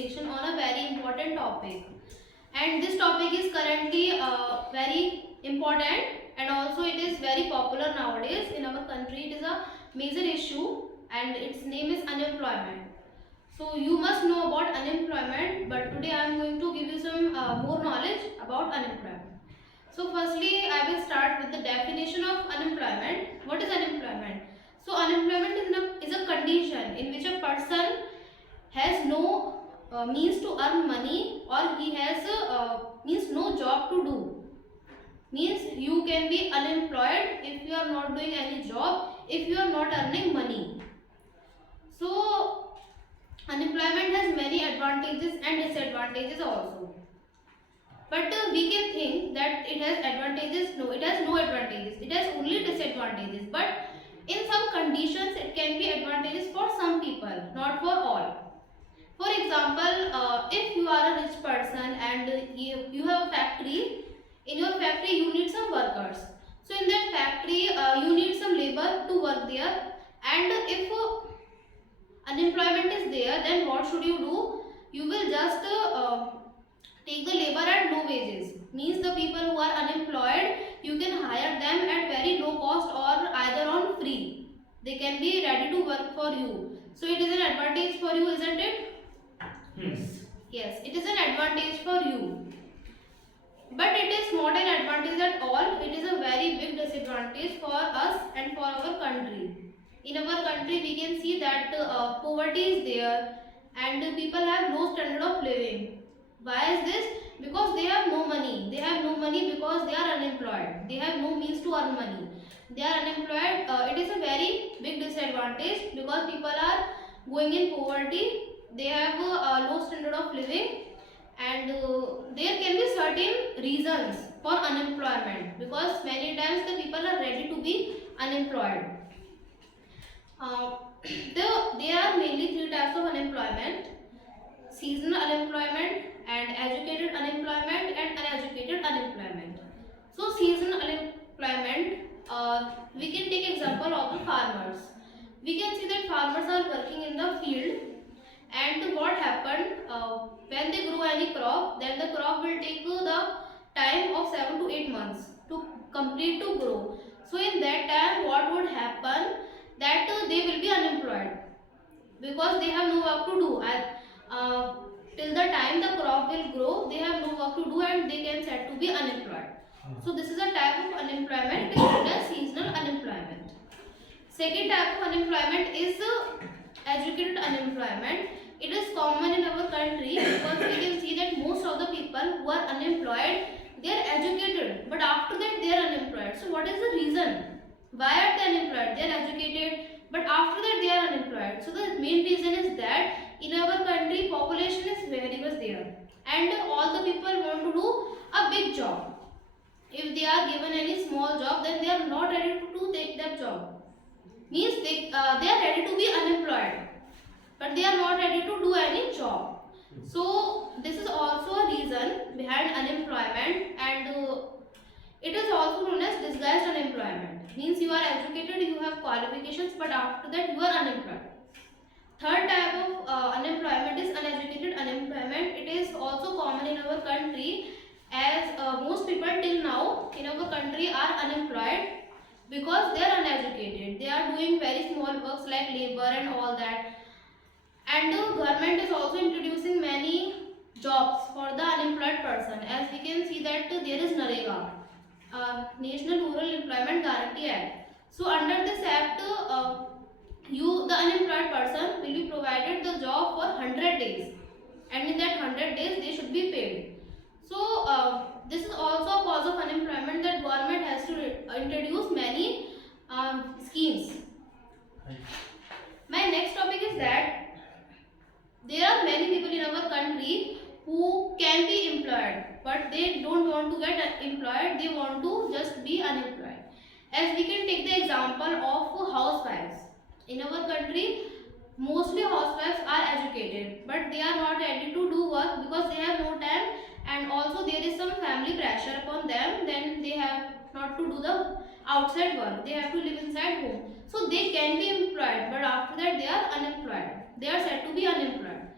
definition on a very important topic. And this topic is currently very important, and also it is very popular nowadays in our country. It is a major issue and its name is unemployment. So you must know about unemployment, but today I am going to give you some more knowledge about unemployment. So firstly, I will start with the definition of unemployment. What is unemployment? So unemployment is a condition in which a person has no means to earn money, or he has means no job to do. Means you can be unemployed if you are not doing any job, if you are not earning money. So unemployment has many advantages and disadvantages also. But we can think that it has advantages. No, it has no advantages. It has only disadvantages. But in some conditions, it can be advantages for some people, not for all. For example, if you are a rich person and you have a factory, in your factory you need some workers. So in that factory, you need some labor to work there. And if unemployment is there, then what should you do? You will just take the labor at low wages. Means the people who are unemployed, you can hire them at very low cost or either on free. They can be ready to work for you. So it is an advantage for you, isn't it? Yes, it is an advantage for you. But it is not an advantage at all. It is a very big disadvantage for us and for our country. In our country, we can see that poverty is there and people have low standard of living. Why is this? Because they have no money. They have no money because they are unemployed. They have no means to earn money. They are unemployed. It is a very big disadvantage because people are going in poverty. They have a low standard of living, and there can be certain reasons for unemployment, because many times the people are ready to be unemployed. Uh, there are mainly three types of unemployment: seasonal unemployment, and educated unemployment, and uneducated unemployment. So seasonal unemployment, we can take example of the farmers. We can see that farmers are working in the field, and what happened, when they grow any crop, then the crop will take the time of 7 to 8 months to complete to grow. So in that time what would happen, that they will be unemployed because they have no work to do. Till the time the crop will grow, they have no work to do and they can said to be unemployed. So this is a type of unemployment, it is called as seasonal unemployment. Second type of unemployment is educated unemployment. It is common in our country because we can see that most of the people who are unemployed, they are educated, but after that they are unemployed. So what is the reason? Why are they unemployed? They are educated, but after that they are unemployed. So the main reason is that in our country population is very much there, and all the people want to do a big job. If they are given any small job, then they are not ready to take that job. Means they are ready to be unemployed, but they are not ready to do any job. So this is also a reason behind unemployment, and it is also known as disguised unemployment. Means you are educated, you have qualifications, but after that you are unemployed. Third type of unemployment is uneducated unemployment. It is also common in our country, as most people till now in our country are unemployed because they are uneducated. They are doing very small works like labor and all that. And the government is also introducing many jobs for the unemployed person. As we can see that there is NREGA, National Rural Employment Guarantee Act. So under this act, the unemployed person will be provided the job for 100 days, and in that 100 days they should be paid. So this is also a cause of unemployment, that government has to introduce many schemes. My next topic is that there are many people in our country who can be employed, but they don't want to get employed, they want to just be unemployed. As we can take the example of housewives. In our country, mostly housewives are educated, but they are not ready to do work because they have no time, and also there is some family pressure upon them. Then they have not to do the outside work, they have to live inside home. So they can be employed, but after that they are unemployed. They are said to be unemployed.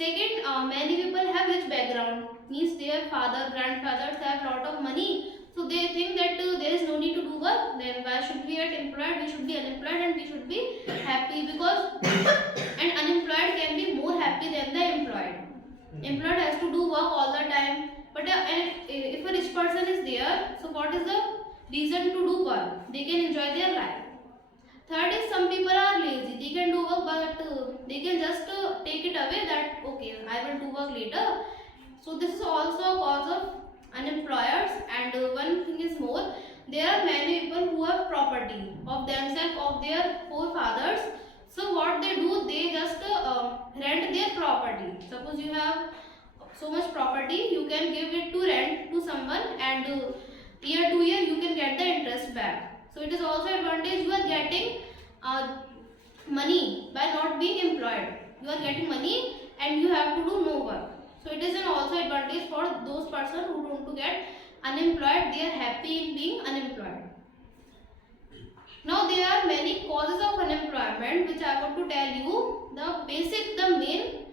Second, many people have rich background, means their father, grandfathers have lot of money, so they think that there is no need to do work. Then why should we get employed? We should be unemployed and we should be happy, because and unemployed can be more happy than the employed. Employed has to do work all the time, but and if a rich person is there, so what is the reason to do work? They can enjoy their life. Third is some people are lazy. They can do work, but they can just take it away that okay, I will do work later. So this is also a cause of unemployers. And one thing is more, there are many people who have property of themselves, of their forefathers. So what they do, they just rent their property. Suppose you have so much property, you can give it to rent to someone, and year to year you can get the interest back. So it is also advantage, you are getting money by not being employed. You are getting money and you have to do no work. So it is an also advantage for those persons who want to get unemployed. They are happy in being unemployed. Now there are many causes of unemployment which I want to tell you. The main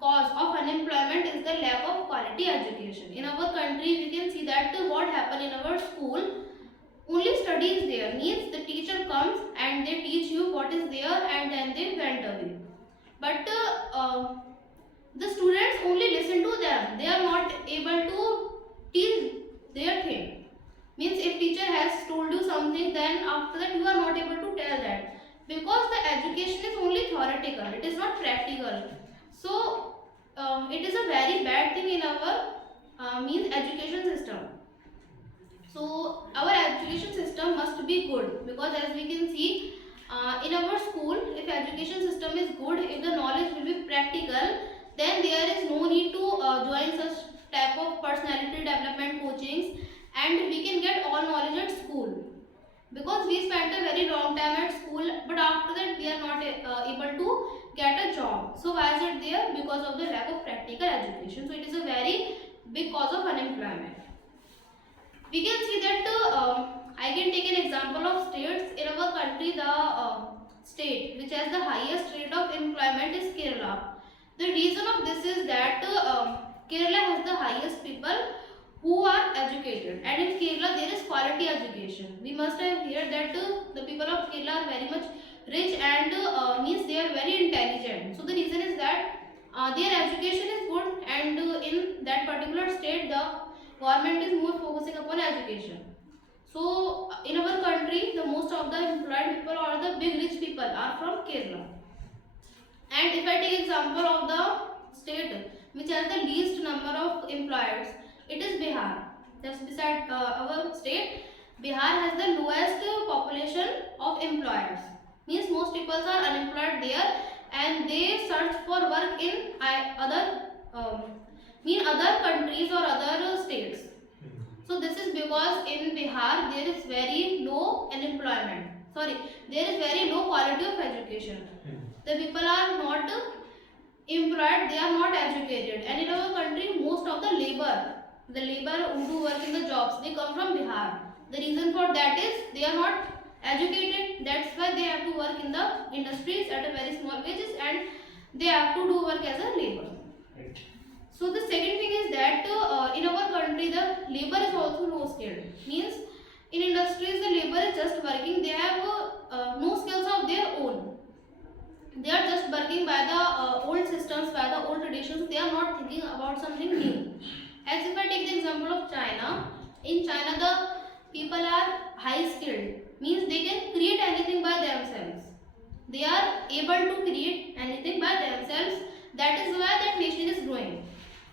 cause of unemployment is the lack of quality education. In our country, we can see that what happened in our school, only studies there, means the teacher comes and they teach you what is there and then they went away. But the students only listen to them. They are not able to teach their thing. Means if teacher has told you something, then after that you are not able to tell that, because the education is only theoretical, it is not practical. So it is a very bad thing in our means education system. So our education system must be good, because as we can see in our school, if education system is good, if the knowledge will be practical, then there is no need to join such type of personality development coachings, and we can get all knowledge at school, because we spent a very long time at school, but after that we are not able to get a job. So why is it there? Because of the lack of practical education. So it is a very big cause of unemployment. We can see that I can take an example of states in our country. The state which has the highest rate of employment is Kerala. The reason of this is that Kerala has the highest people who are educated, and in Kerala there is quality education. We must have heard that the people of Kerala are very much rich and means they are very intelligent. So the reason is that their education is good, and in that particular state the government is more focusing upon education. So in our country, the most of the employed people or the big rich people are from Kerala. And if I take example of the state which has the least number of employers, it is Bihar. Just beside our state, Bihar has the lowest population of employers. Means most people are unemployed there, and they search for work in other countries or other states. So this is because in Bihar there is very low unemployment. Sorry, there is very low quality of education. The people are not employed, they are not educated, and in our country most of the labor who do work in the jobs, they come from Bihar. The reason for that is they are not educated. That's why they have to work in the industries at a very small wages, and they have to do work as a labor. Right. So the second thing is that in our country the labor is also low skilled. Means in industries the labor is just working. They have no skills of their own. They are just working by the old systems, by the old traditions. They are not thinking about something new. As if I take the example of China, in China the people are high skilled, means they can create anything by themselves. They are able to create anything by themselves. That is why that nation is growing.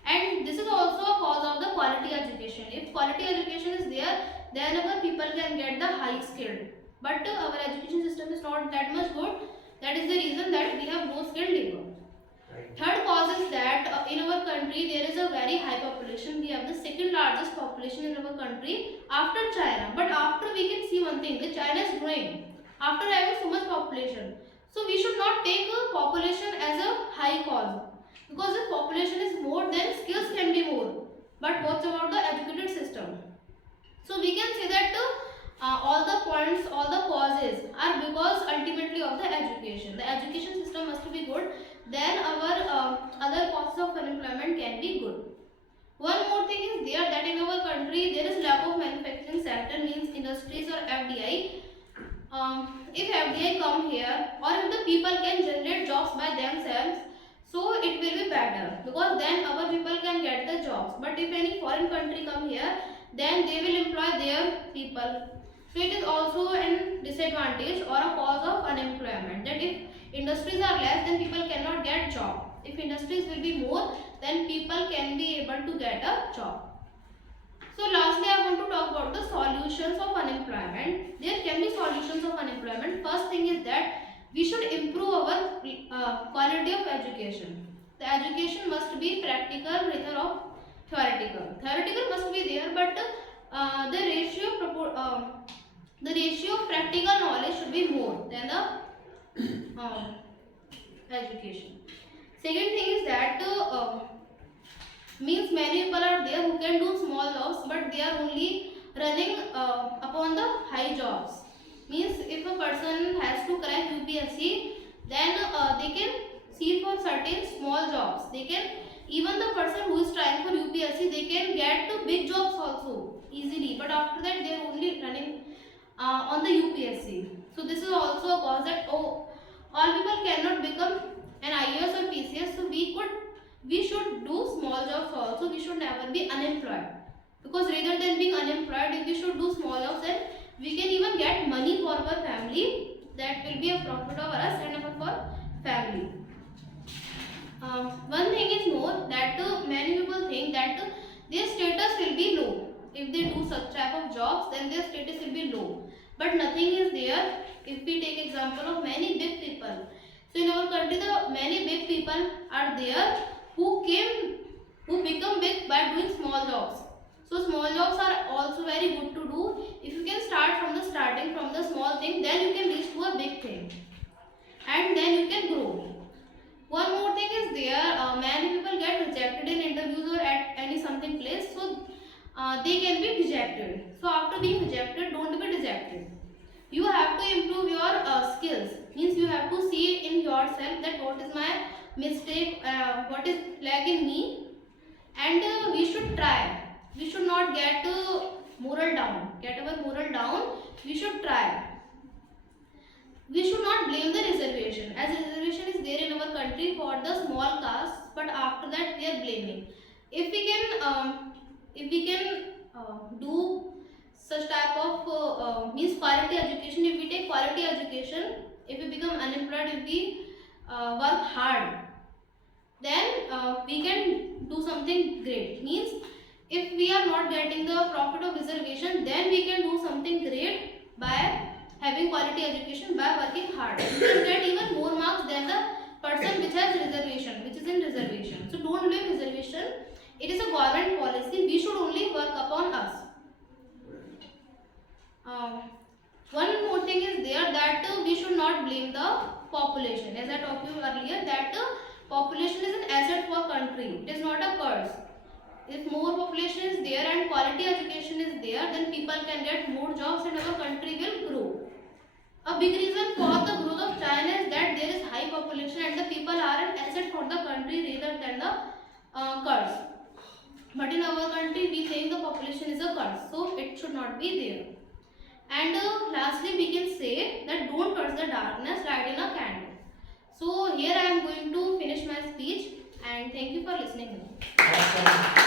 And this is also a cause of the quality education. If quality education is there, then our people can get the high skilled. But our education system is not that much good. That is the reason that we have no skilled labor. Right. Third cause is that in our country there is a very high population. We have the second largest population in our country after China. But after we can see one thing, that China is growing after having so much population. So we should not take population as a high cause, because if population is more, then skills can be more. But what about the educated system? So we can say that all the points, all the causes are because ultimately of the education. The education system must be good. then our other causes of unemployment can be good. One more thing is there that in our country there is lack of manufacturing sector, means industries or FDI. If FDI come here, or if the people can generate jobs by themselves, so it will be better, because then our people can get the jobs. But if any foreign country come here, then they will employ their people. So it is also a disadvantage or a cause of unemployment, that if industries are less, then people cannot get job. If industries will be more, then people can be able to get a job. So lastly, I want to talk about the solutions of unemployment. There can be solutions of unemployment. First thing is that we should improve our quality of education. The education must be practical rather of theoretical. Theoretical must be there, but the ratio of practical knowledge should be more than the education. Second thing is that means many people are there who can do small jobs, but they are only running upon the high jobs. Means if a person has to crack UPSC, then they can see for certain small jobs. They can, even the person who is trying for UPSC, they can get to big jobs also easily, but after that they are only running on the UPSC. So this is also a cause that all people cannot become an IAS or PCS. So we should do small jobs also. We should never be unemployed, because rather than being unemployed, if we should do small jobs, then we can even get money for our family. That will be a profit over us and for family. One thing is more that many people think that their status will be low. If they do such type of jobs, then their status will be low. But nothing is there. If we take example of many big people, so in our country, the many big people are there who become big by doing small jobs. So small jobs are also very good to do. If you can start from the starting, from the small thing, then you can reach to a big thing, and then you can grow. One more thing is there, many people get rejected in interviews or at any something place, so they can be dejected. So after being rejected, don't be dejected. You have to improve your skills. Means you have to see in yourself that what is my mistake, what is lack in me, and we should try. We should not get moral down. Get our moral down. We should try. We should not blame the reservation, as reservation is there in our country for the small castes, but after that we are blaming. If we can do such type of means quality education, if we take quality education, if we become unemployed, if we work hard, then we can do something great. Means if we are not getting the profit of reservation, then we can do something great by having quality education, by working hard. You can get even more marks than the person which has reservation, which is in reservation. So don't blame reservation. It is a government policy. We should only work upon us. One more thing is there that we should not blame the population. As I talked to you earlier, that population is an asset for country. It is not a curse. If more population is there and quality education is there, then people can get more jobs and our country will grow. A big reason for the growth of China is that there is high population and the people are an asset for the country rather than the curse. But in our country, we think the population is a curse, so it should not be there. And lastly, we can say that don't curse the darkness, light in a candle. So here I am going to finish my speech, and thank you for listening to me.